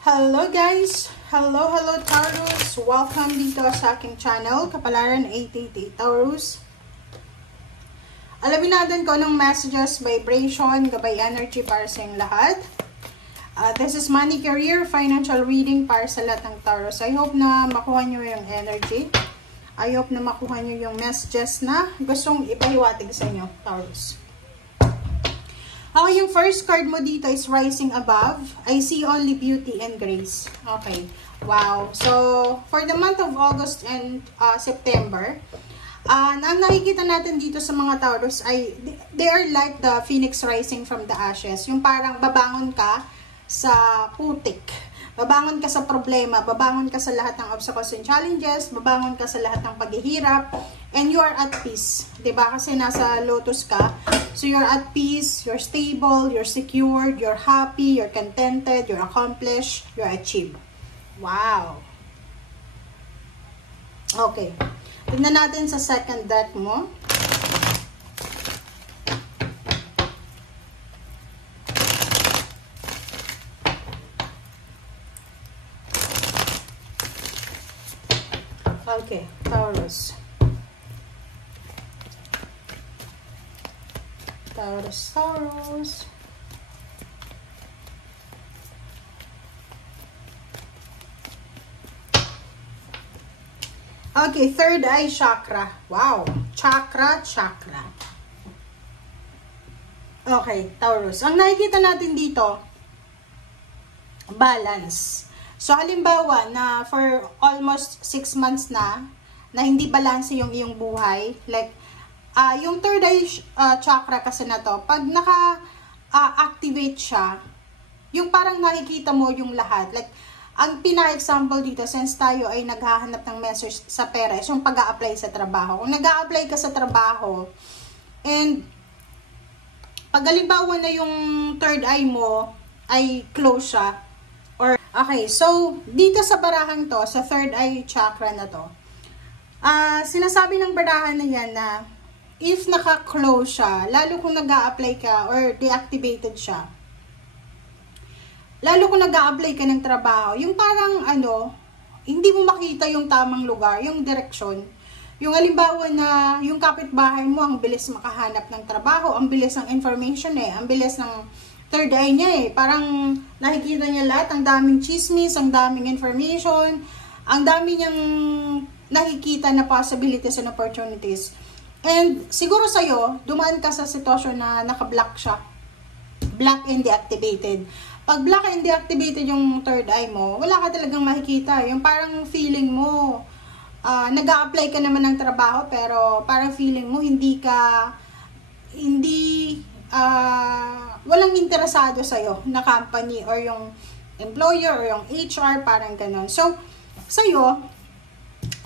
Hello guys! Hello Taurus! Welcome dito sa aking channel, Kapalaran 888 Taurus. Alamin natin ko ng messages, vibration, gabay energy para sa inyong lahat. This is money, career, financial reading para sa lahat ng Taurus. I hope na makuha nyo yung energy. I hope na makuha nyo yung messages na gustong ipahiwatig sa inyo, Taurus. Okay, yung first card mo dito is Rising Above. I see only beauty and grace. Okay, wow. So, for the month of August and September, ang nakikita natin dito sa mga Taurus ay, they are like the phoenix rising from the ashes. Yung parang babangon ka sa putik. Babangon ka sa problema, babangon ka sa lahat ng obstacles and challenges, babangon ka sa lahat ng paghihirap, and you are at peace. Diba? Kasi nasa lotus ka. So, you're at peace, you're stable, you're secured, you're happy, you're contented, you're accomplished, you're achieved. Wow! Okay. Tignan natin sa second deck mo. Okay, Taurus. Taurus. Okay, third eye chakra. Wow, chakra. Okay, Taurus. Ang nakikita natin dito, balance. So, halimbawa na for almost 6 months na hindi balance yung iyong buhay, like, yung third eye chakra kasi na to, pag naka-activate siya, yung parang nakikita mo yung lahat. Like, ang pina-example dito, since tayo ay naghahanap ng message sa pera, is yung pag-a-apply sa trabaho. Kung nag-a-apply ka sa trabaho, and pag halimbawa na yung third eye mo ay close siya, okay, so, dito sa barahan to, sa third eye chakra na to, sinasabi ng barahan na yan na, if naka-close siya, lalo kung nag-a-apply ka, or deactivated siya, lalo kung nag-a-apply ka ng trabaho, yung parang, hindi mo makita yung tamang lugar, yung direksyon. Yung halimbawa na, yung kapitbahay mo, ang bilis makahanap ng trabaho, ang bilis ng information ang bilis ng third eye niya parang nakikita niya lahat, ang daming chismis, ang daming information, ang dami niyang nakikita na possibilities and opportunities. And siguro sa'yo, dumaan ka sa sitwasyon na naka-block siya. Block and deactivated. Pag block and deactivated yung third eye mo, wala ka talagang makikita. Yung parang feeling mo, nag-a-apply ka naman ng trabaho, pero parang feeling mo walang interesado sa'yo na company or yung employer or yung HR, parang ganon. So, sa'yo,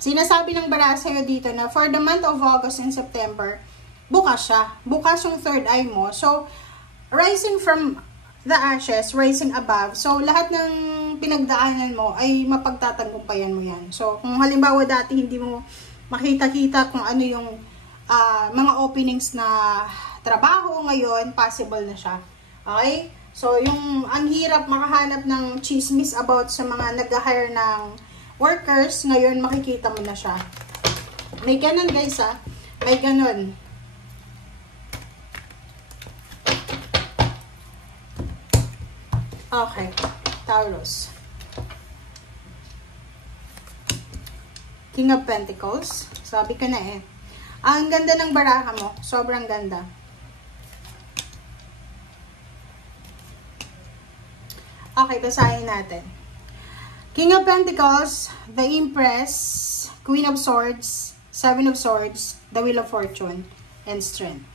sinasabi ng bara sa'yo dito na for the month of August and September, bukas siya. Bukas yung third eye mo. So, rising from the ashes, rising above. So, lahat ng pinagdaanan mo ay mapagtatagumpayan mo yan. So, kung halimbawa dati hindi mo makita-kita kung ano yung mga openings na trabaho, ngayon, possible na siya. Okay? So, ang hirap makahanap ng chismis about sa mga nag-hire ng workers, ngayon makikita mo na siya. May ganun guys may ganun. Okay, Taurus. King of Pentacles. Sabi ko na ang ganda ng baraha mo. Sobrang ganda. Okay, basahin natin. King of Pentacles, the Empress, Queen of Swords, Seven of Swords, the Wheel of Fortune, and Strength.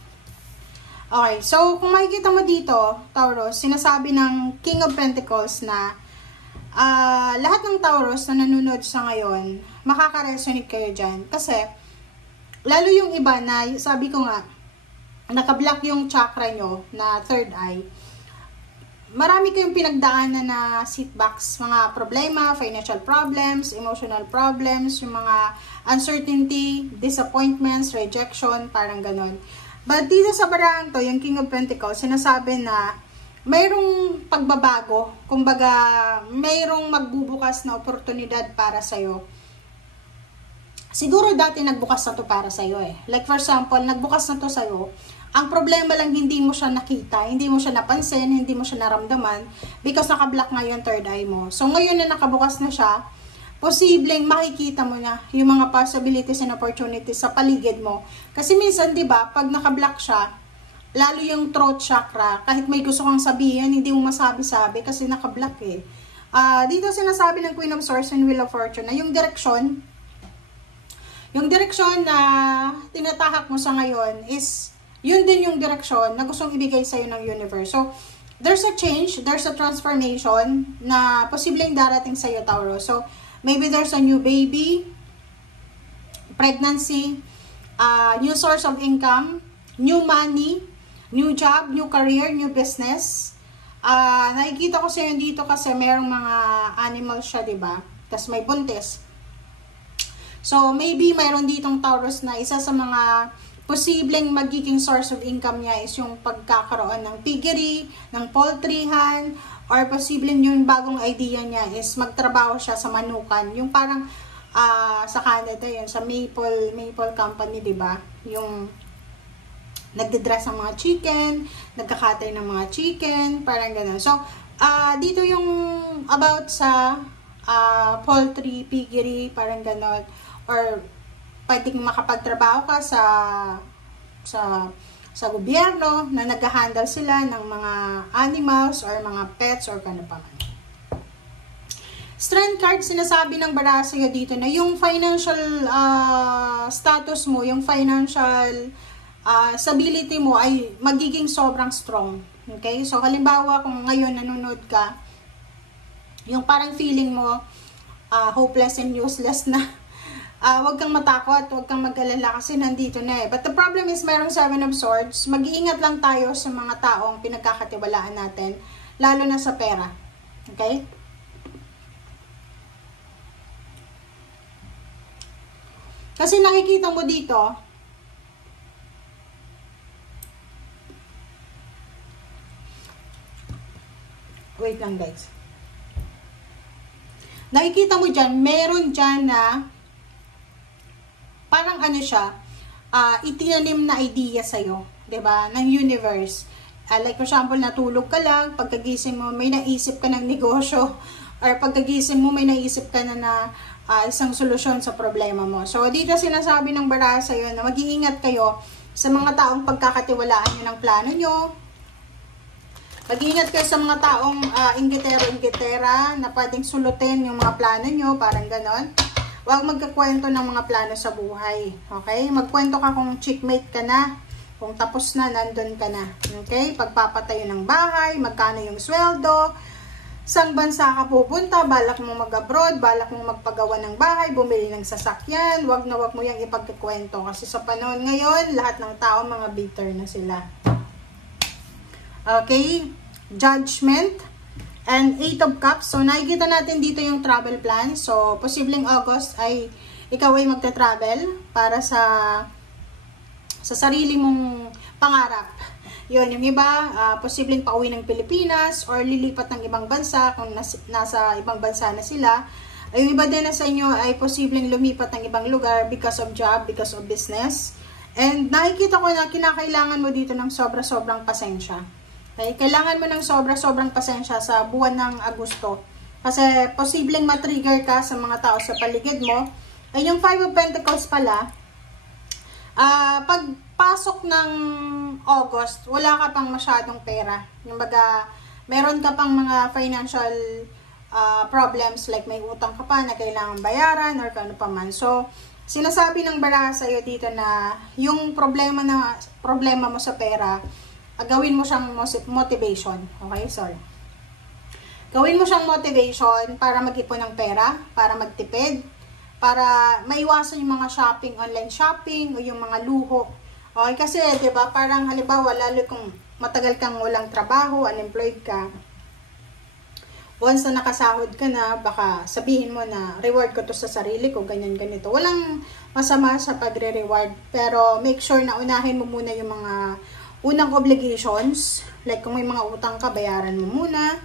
Okay, so kung makikita mo dito, Taurus, sinasabi ng King of Pentacles na lahat ng Taurus na nanonood sa ngayon, makaka-resonate kayo dyan. Kasi, lalo yung iba na, sabi ko nga, naka-block yung chakra nyo na third eye, marami kayong pinagdaanan na setbacks, mga problema, financial problems, emotional problems, yung mga uncertainty, disappointments, rejection, parang ganon. But dito sa barang to, yung King of Pentacles, sinasabi na mayroong pagbabago. Kumbaga, mayroong magbubukas na oportunidad para sa'yo. Siguro dati nagbukas na to para sa'yo eh. Like for example, nagbukas na to sa'yo. Ang problema lang, hindi mo siya nakita, hindi mo siya napansin, hindi mo siya naramdaman because naka-block nga yung third eye mo. So ngayon na nakabukas na siya, posibleng makikita mo na yung mga possibilities and opportunities sa paligid mo. Kasi minsan, di ba, pag naka-block siya, lalo yung throat chakra, kahit may gusto kang sabihin, hindi mo masabi-sabi kasi naka-block eh. Dito sinasabi ng Queen of Swords and Wheel of Fortune na yung direksyon na tinatahak mo sa ngayon is, yun din yung direksyon na gustong ibigay sa'yo ng universe. So, there's a change, there's a transformation na posibleng darating sa'yo, Taurus. So, maybe there's a new baby, pregnancy, new source of income, new money, new job, new career, new business. Nakikita ko sa'yo dito kasi mayroong mga animals siya, diba? Tapos may buntis. So, maybe mayroon ditong Taurus na isa sa mga posibleng magiging source of income niya is yung pagkakaroon ng piggery, ng poultryhan, or posibleng yung bagong idea niya is magtrabaho siya sa manukan. Yung parang sa Canada yun, sa Maple Company, diba? Yung nagdidress ng mga chicken, nagkakatay ng mga chicken, parang gano'n. So, dito yung about sa poultry, piggery, parang gano'n. Or, pwedeng makapagtrabaho ka sa gobyerno na nag-handle sila ng mga animals or mga pets or kano pa man. Strength card, sinasabi ng baraha sa'yo dito na yung financial status mo, yung financial stability mo ay magiging sobrang strong. Okay? So, halimbawa, kung ngayon nanonood ka, yung parang feeling mo hopeless and useless na, wag kang matakot, wag kang mag-alala kasi nandito na eh. But the problem is, mayroong 7 of Swords. Mag-iingat lang tayo sa mga taong pinagkakatiwalaan natin, lalo na sa pera. Okay? Kasi nakikita mo dito, wait lang guys. Nakikita mo dyan, meron dyan na parang ano siya, itinanim na idea sa'yo, diba? Ng universe. Like for example, natulog ka lang, pagkagising mo, may naisip ka ng negosyo, or pagkagising mo, may naisip ka na isang solusyon sa problema mo. So, dito sinasabi ng baraha sa'yo na mag-iingat kayo sa mga taong pagkakatiwalaan nyo ng plano nyo. Mag-iingat kayo sa mga taong inggitero-inggitera na pwedeng sulutin yung mga plano nyo, parang ganon. Huwag magkakwento ng mga plano sa buhay. Okay? Magkwento ka kung checkmate ka na, kung tapos na, nandun ka na. Okay? Pagpapatayo ng bahay, magkano yung sweldo, saan bansa ka pupunta, balak mo mag-abroad, balak mo magpagawa ng bahay, bumili ng sasakyan, wag na wag mo yung ipagkikwento. Kasi sa panahon ngayon, lahat ng tao mga bitter na sila. Okay? Judgment and 8 of Cups. So, nakikita natin dito yung travel plan. So, posibleng August ay ikaw ay magta-travel para sa sarili mong pangarap. Yun, yung iba, posibleng pauwi ng Pilipinas or lilipat ng ibang bansa kung nasa ibang bansa na sila. Yung iba din na sa inyo ay posibleng lumipat ng ibang lugar because of job, because of business. And nakikita ko na kinakailangan mo dito ng sobra-sobrang pasensya. Okay? Kailangan mo ng sobra-sobrang pasensya sa buwan ng Agosto. Kasi posibleng matrigger ka sa mga tao sa paligid mo. Ay yung 5 of Pentacles pala, pagpasok ng August, wala ka pang masyadong pera. Yung baga, meron ka pang mga financial problems like may utang ka pa na kailangan bayaran or kano pa man. So, sinasabi ng baraha sa'yo dito na yung problema mo sa pera, gawin mo siyang motivation. Okay, sorry. Gawin mo siyang motivation para mag-ipon ng pera, para magtipid, para maiwasan yung mga shopping, online shopping, o yung mga luho. Okay, kasi, di ba, parang halimbawa, lalo kung matagal kang walang trabaho, unemployed ka, once na nakasahod ka na, baka sabihin mo na, reward ko to sa sarili ko, ganyan, ganito. Walang masama sa pagre-reward, pero make sure na unahin mo muna yung mga unang obligations, Like, kung may mga utang ka, bayaran mo muna.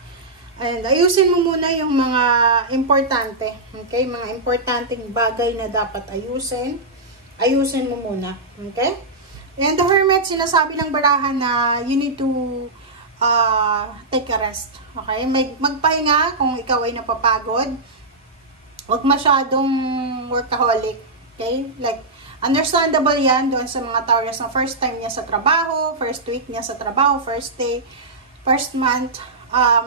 And ayusin mo muna yung mga importante. Okay? Mga importanteng bagay na dapat ayusin. Ayusin mo muna. Okay? And the Hermit, sinasabi ng barahan na you need to take a rest. Okay? Magpahinga kung ikaw ay napapagod. Huwag masyadong workaholic. Okay? Like, understandable yan doon sa mga Taurus na first time niya sa trabaho, first week niya sa trabaho, first day, first month,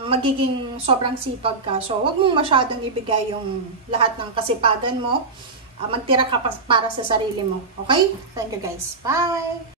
magiging sobrang sipag ka. So, huwag mong masyadong ibigay yung lahat ng kasipagan mo. Magtira ka para sa sarili mo. Okay? Thank you guys. Bye!